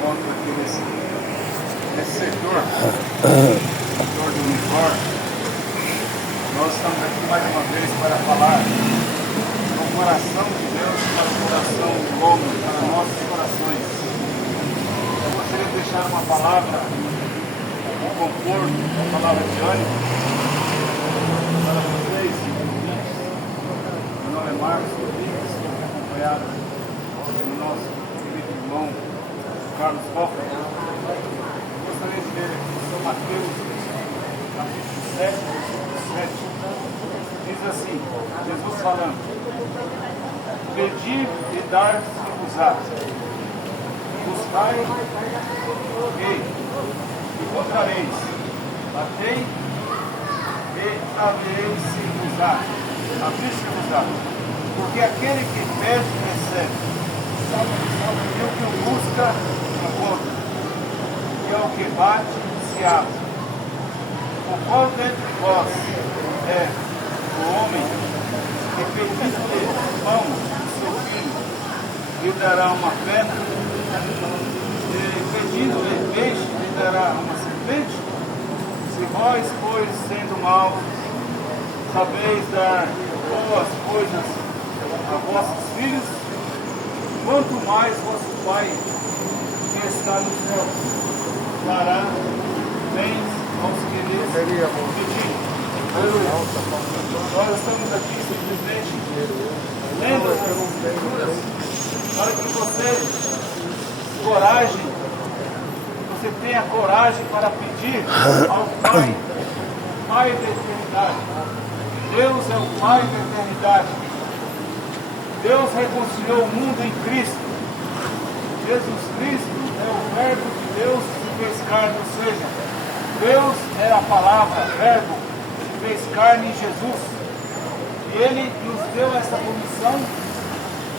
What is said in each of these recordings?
encontro aqui nesse setor do unicórnio. Nós estamos aqui mais uma vez para falar do coração de Deus para o coração do homem, para nossos corações. Eu gostaria de deixar uma palavra, um conforto, uma palavra de ânimo para vocês. Meu nome é Marcos Rodrigues, estou acompanhado do nosso querido irmão Carlos Costa. Gostaria de ler aqui São Mateus, capítulo 7, versículo 7. Diz assim, Jesus falando: pedi e dar-se-vos-á, buscai e encontrareis, batei e havereis-se-vos-á, abrir-se-vos-á, porque aquele que pede recebe, e o que busca encontra, e ao que bate se abre. O qual dentre vós é o homem que pedisse pão do seu filho, lhe dará uma pedra, e pedindo-lhe peixe, lhe dará uma serpente? Se vós, pois, sendo maus, sabeis dar boas coisas a vossos filhos, quanto mais vosso Pai que está no céu dará bens aos que lhes pedirem. Nós estamos aqui simplesmente lendo essas escrituras para que você tenha coragem para pedir ao Pai, Pai da eternidade. Deus é o Pai da eternidade. Deus reconciliou o mundo em Cristo. Jesus Cristo é o Verbo de Deus que se fez carne, ou seja, Deus é a palavra, Verbo, que fez carne em Jesus. E Ele nos deu essa comissão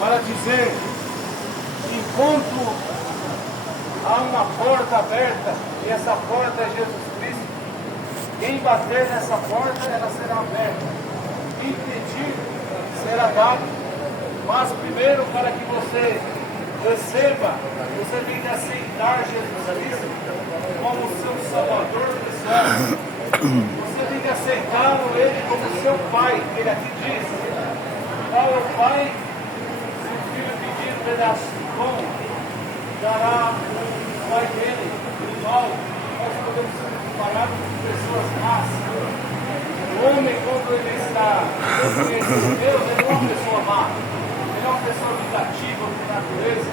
para dizer: enquanto há uma porta aberta, e essa porta é Jesus Cristo, quem bater nessa porta, ela será aberta. Quem pedir, será dado. Mas primeiro, para que você receba, você tem que aceitar Jesus Cristo como seu Salvador pessoal. Você tem que aceitar Ele como seu Pai. Ele aqui diz: qual é o Pai? Se o filho pedir um pedaço de pão, dará o Pai dele, igual. Nós podemos ser comparados com pessoas más. O homem, quando ele está reconhecendo Deus, ele não é uma pessoa má. Ele é uma pessoa vingativa por natureza.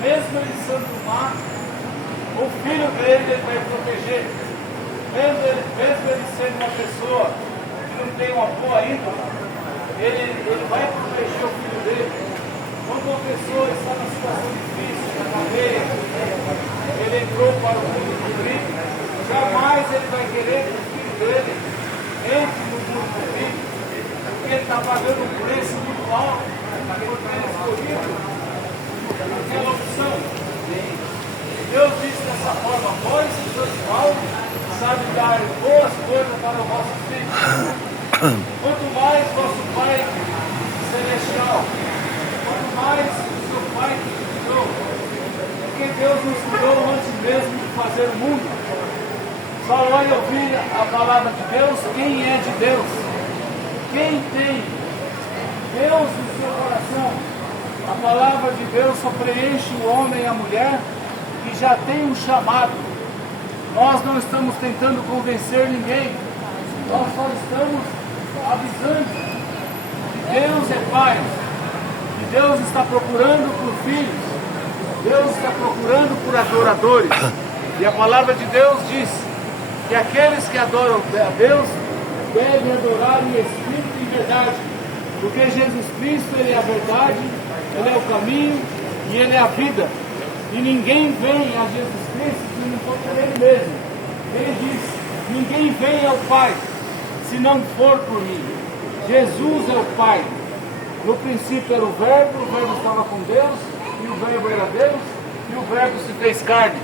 Mesmo ele sendo má, o filho dele ele vai proteger. Mesmo ele sendo uma pessoa que não tem uma boa índole, ele vai proteger o filho dele. Quando uma pessoa está numa situação difícil, na cadeia, ele entrou para o mundo do crime, jamais ele vai querer que o filho dele entre no mundo do crime, porque ele está pagando um preço muito alto por ter escolhido aquela opção. Deus disse dessa forma: vós, seus maus, sabem dar boas coisas para os vossos filhos. Quanto mais vosso Pai celestial, quanto mais o seu Pai que te criou, porque Deus nos criou antes mesmo de fazer o mundo. Só vai ouvir a palavra de Deus quem é de Deus. Quem tem Deus no seu coração. A palavra de Deus só preenche o homem e a mulher que já tem um chamado. Nós não estamos tentando convencer ninguém. Nós só estamos avisando que Deus é Pai. Que Deus está procurando por filhos. Deus está procurando por adoradores. E a palavra de Deus diz que aqueles que adoram a Deus devem adorar em espírito e em verdade. Porque Jesus Cristo, Ele é a verdade, Ele é o caminho e Ele é a vida. E ninguém vem a Jesus Cristo se não for por Ele mesmo. Ele diz: ninguém vem ao Pai se não for por mim. Jesus é o Pai. No princípio era o Verbo estava com Deus, e o Verbo era Deus, e o Verbo se fez carne.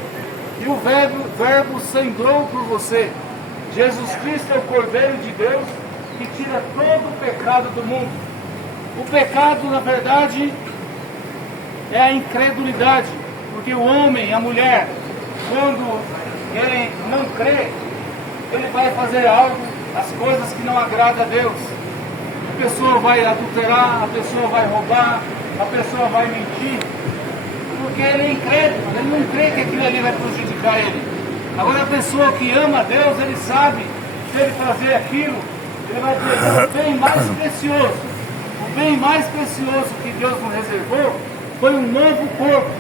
E o Verbo sangrou por você. Jesus Cristo é o Cordeiro de Deus que tira todo o pecado do mundo. O pecado, na verdade, é a incredulidade. Porque o homem, a mulher, quando ele não crê, ele vai fazer algo, as coisas que não agradam a Deus. A pessoa vai adulterar, a pessoa vai roubar, a pessoa vai mentir, porque ele é incrédulo, ele não crê que aquilo ali vai prejudicar ele. Agora a pessoa que ama a Deus, ele sabe, se ele fazer aquilo, ele vai ter o bem mais precioso. O bem mais precioso que Deus nos reservou foi um novo corpo,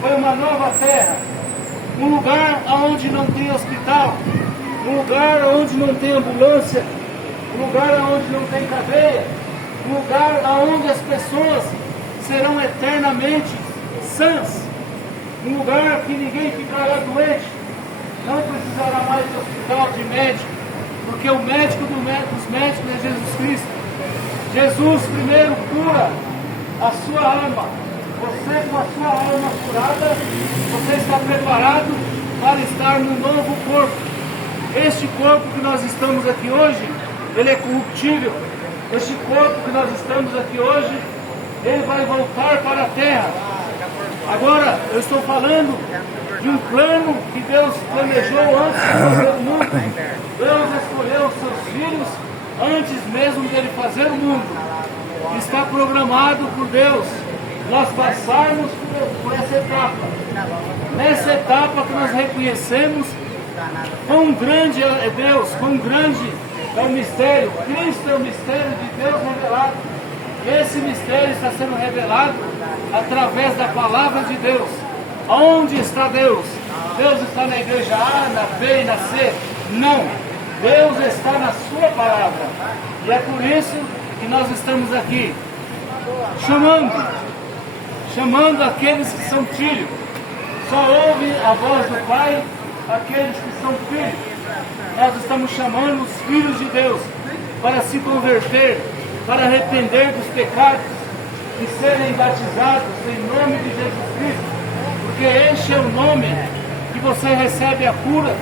foi uma nova terra, um lugar onde não tem hospital, um lugar onde não tem ambulância, um lugar onde não tem cadeia, um lugar onde as pessoas serão eternamente sãs, um lugar que ninguém ficará doente, não precisará mais de hospital, de médico, porque o médico dos médicos é Jesus Cristo. Jesus primeiro cura a sua alma. Você, com a sua alma curada, você está preparado para estar no novo corpo. Este corpo que nós estamos aqui hoje, ele é corruptível. Este corpo que nós estamos aqui hoje, ele vai voltar para a terra. Agora, eu estou falando de um plano que Deus planejou antes de fazer o mundo. Deus escolheu os seus filhos antes mesmo de ele fazer o mundo. Está programado por Deus nós passarmos por essa etapa. Nessa etapa que nós reconhecemos quão grande é Deus, quão grande é o mistério. Cristo é o mistério de Deus revelado. Esse mistério está sendo revelado através da palavra de Deus. Onde está Deus? Deus está na igreja A, na B e na C? Não. Deus está na sua palavra. E é por isso que nós estamos aqui chamando aqueles que são filhos. Só ouve a voz do Pai aqueles que são filhos. Nós estamos chamando os filhos de Deus para se converter, para arrepender dos pecados e serem batizados em nome de Jesus Cristo, porque este é o nome que você recebe a cura,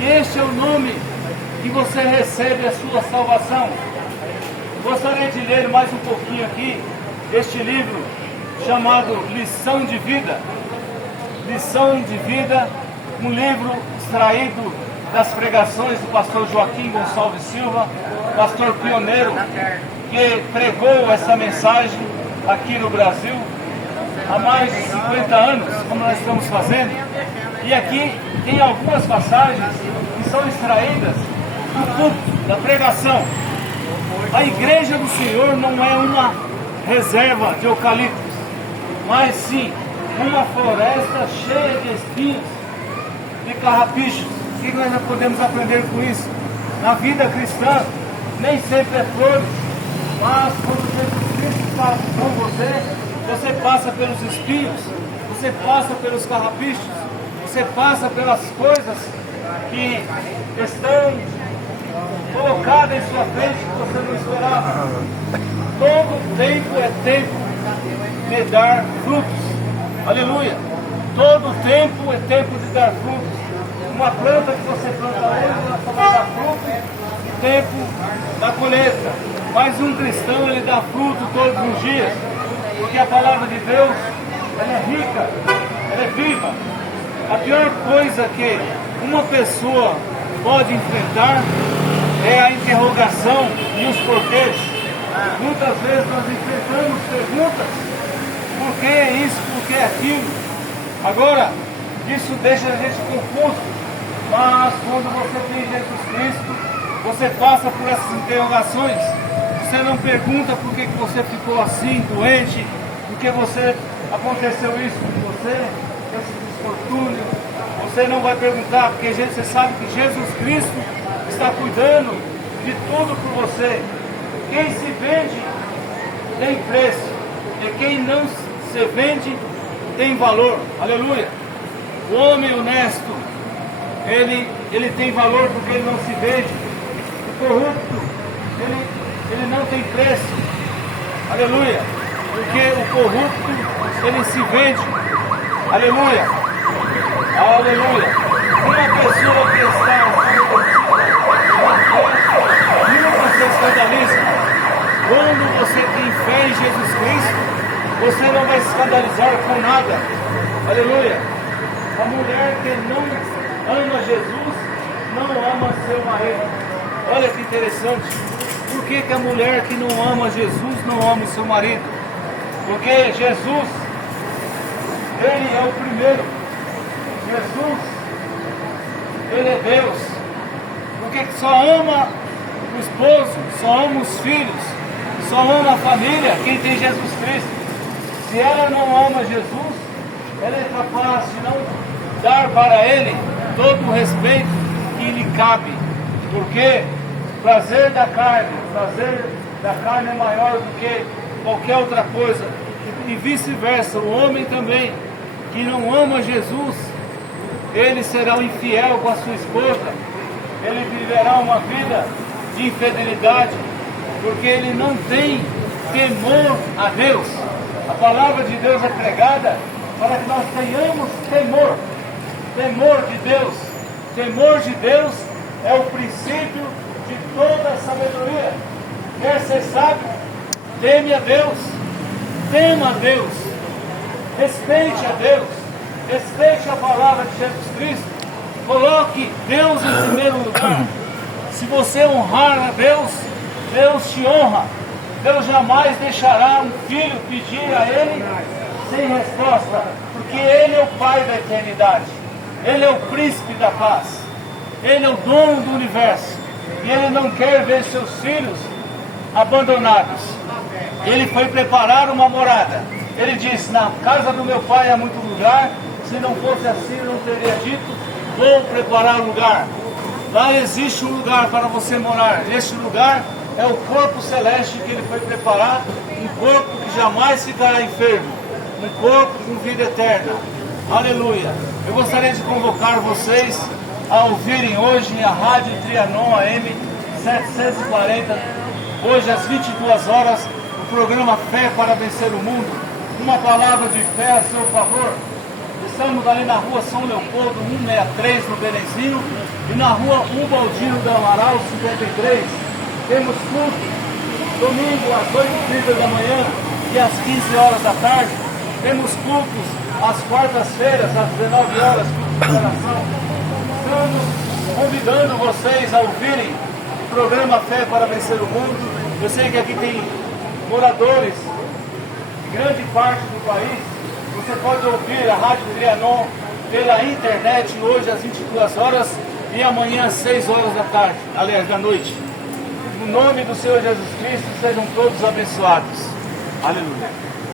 e este é o nome que você recebe a sua salvação. Gostaria de ler mais um pouquinho aqui este livro chamado Lição de Vida. Lição de Vida, um livro extraído das pregações do pastor Joaquim Gonçalves Silva, pastor pioneiro que pregou essa mensagem aqui no Brasil há mais de 50 anos, como nós estamos fazendo. E aqui tem algumas passagens que são extraídas do culto, da pregação. A igreja do Senhor não é uma reserva de eucaliptos, mas sim uma floresta cheia de espinhos, de carrapichos. O que nós podemos aprender com isso? Na vida cristã, nem sempre é flores, mas quando Jesus Cristo está com você, você passa pelos espinhos, você passa pelos carrapichos, você passa pelas coisas que estão colocadas em sua frente que você não esperava. Todo tempo é tempo de dar frutos. Aleluia! Todo tempo é tempo de dar frutos. Uma planta que você planta hoje, ela só vai dar fruto no tempo da colheita. Mas um cristão, ele dá fruto todos os dias, porque a palavra de Deus, ela é rica, ela é viva. A pior coisa que uma pessoa pode enfrentar é a interrogação e os porquês. Muitas vezes nós enfrentamos perguntas: por que isso, por que aquilo? Agora, isso deixa a gente confuso, mas quando você tem Jesus Cristo, você passa por essas interrogações. Você não pergunta por que você ficou assim, doente, por que aconteceu isso com você, esse desfortúnio. Você não vai perguntar, porque você sabe que Jesus Cristo está cuidando de tudo por você. Quem se vende tem preço, e quem não se vende tem valor. Aleluia! O homem honesto, ele tem valor porque ele não se vende. O corrupto, ele não tem preço. Aleluia! Porque o corrupto, ele se vende. Aleluia! Aleluia! Uma pessoa que está nunca se escandaliza. Quando você tem fé em Jesus Cristo, você não vai se escandalizar com nada. Aleluia. A mulher que não ama Jesus, não ama seu marido. Olha que interessante. Por que a mulher que não ama Jesus não ama o seu marido? Porque Jesus, Ele é o primeiro. Jesus, Ele é Deus. Porque só ama o esposo, só ama os filhos, só ama a família quem tem Jesus Cristo. Se ela não ama Jesus, ela é capaz de não dar para Ele todo o respeito que lhe cabe. Porque o prazer da carne é maior do que qualquer outra coisa. E vice-versa, o homem também, que não ama Jesus, ele será um infiel com a sua esposa, ele viverá uma vida de infidelidade, porque ele não tem temor a Deus. A palavra de Deus é pregada para que nós tenhamos temor. Temor de Deus. Temor de Deus é o princípio de toda a sabedoria. Quer ser sábio? Teme a Deus. Tema a Deus. Respeite a Deus. Respeite a palavra de Jesus Cristo. Coloque Deus em primeiro lugar. Se você honrar a Deus, Deus te honra. Deus jamais deixará um filho pedir a Ele sem resposta, porque Ele é o Pai da eternidade. Ele é o príncipe da paz. Ele é o dono do universo. E Ele não quer ver seus filhos abandonados. Ele foi preparar uma morada. Ele disse: na casa do meu pai há muito lugar. Se não fosse assim, eu não teria dito: vou preparar lugar. Lá existe um lugar para você morar. Este lugar é o corpo celeste que Ele foi preparar. Um corpo que jamais ficará enfermo. Um corpo com vida eterna. Aleluia. Eu gostaria de convocar vocês a ouvirem hoje a Rádio Trianon AM 740, hoje às 22 horas, o programa Fé para Vencer o Mundo. Uma palavra de fé a seu favor. Estamos ali na rua São Leopoldo 163, no Belenzinho, e na rua Ubaldino do Amaral 53. Temos culto domingo às 8h30 da manhã e às 15 horas da tarde. Temos cultos às quartas-feiras, às 19 horas, culto de oração. Estamos convidando vocês a ouvirem o programa Fé para Vencer o Mundo. Eu sei que aqui tem moradores de grande parte do país. Você pode ouvir a Rádio Trianon pela internet hoje às 22 horas e amanhã às 6 horas da tarde, aliás, da noite. No nome do Senhor Jesus Cristo, sejam todos abençoados. Aleluia.